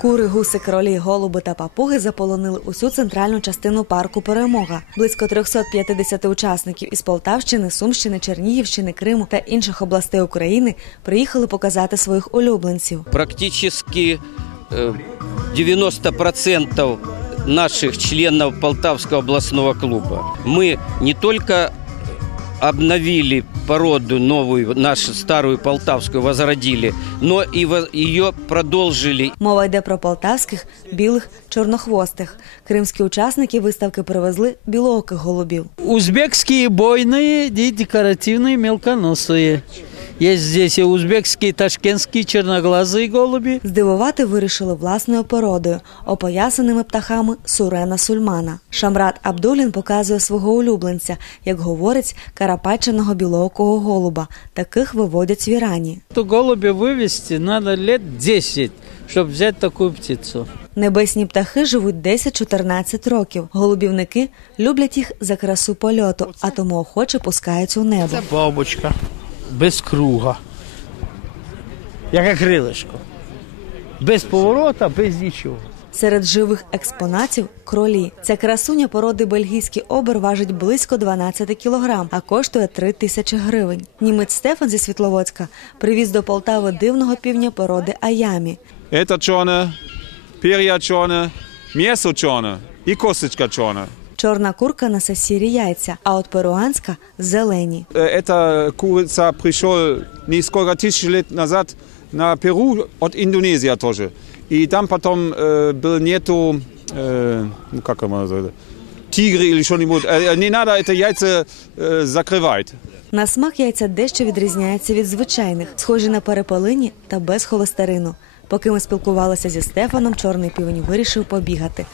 Кури, гуси, кролі, голуби та папуги заполонили усю центральну частину парку Перемога. Близько 350 учасників із Полтавщини, Сумщини, Чернігівщини, Криму та інших областей України приїхали показати своїх улюбленців. Практически э, 90% наших членов Полтавского областного клуба. Мы не только обновили породу новую, нашу старую полтавскую возродили, но и во- ее продолжили Мова йде про полтавських білих чорнохвостих. Кримські учасники виставки привезли білооких голубів. Узбекские бойные и декоративные мелконосые. Есть здесь и узбекские, ташкентские черноглазые голуби. Здивувати вирішили власною породою, опоясаними птахами Сурена Сульмана. Шамрат Абдулін показує свого улюбленця, як говорить, карапаченого білоокого голуба. Таких виводять в Ірані. Эту голубя вывести надо лет 10, чтобы взять такую птицу. Небесні птахи живуть 10-14 років. Голубівники люблять їх за красу польоту, а тому охоче пускають у небо. Бабочка без круга. Яке крилишко. Без поворота, без нічого. Серед живих експонатів кролі. Ця красуня породи бельгійський обер важить близько 12 кілограм, а коштує 3 тисячі гривень. Німець Стефан зі Світловодська привіз до Полтави дивного півня породи Аямі. Это чорне, пер'я чорне, м'ясо чорне і косточка чорна. Чорна курка несе сірі яйця, а от перуанська зелені. Э, Эта курица пришел несколько тысяч лет назад на Перу от Индонезии тоже. И там потом э, был нету, э, ну как man sagt, тигры или что-нибудь. Э, не надо это яйца э, закрывать. На смак яйця дещо відрізняються від звичайних, схожі на перепелині та без холестерину. Поки ми спілкувалися зі Стефаном, чорний півень вирішив побігати.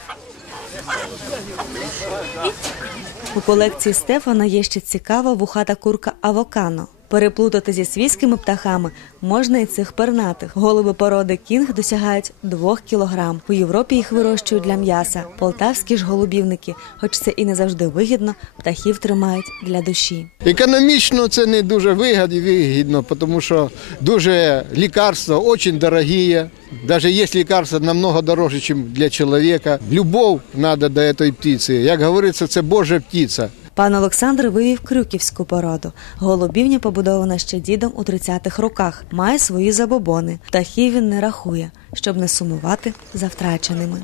У колекції Стефана є ще цікава вухата курка авокано. Переплутати зі свійськими птахами можна і цих пернатих. Голуби породи кінг досягають 2 кілограм. У Європі їх вирощують для м'яса. Полтавські ж голубівники, хоч це і не завжди вигідно, птахів тримають для душі. Економічно це не дуже вигід- вигідно, тому що дуже лікарства дуже дорогі. Навіть є лікарства намного дороже, ніж для чоловіка. Любов треба до цієї птиці. Як говориться, це Божа птиця. Пан Олександр вивів крюківську породу. Голубівня побудована ще дідом у 30-х роках. Має свої забобони. Птахів він не рахує, щоб не сумувати за втраченими.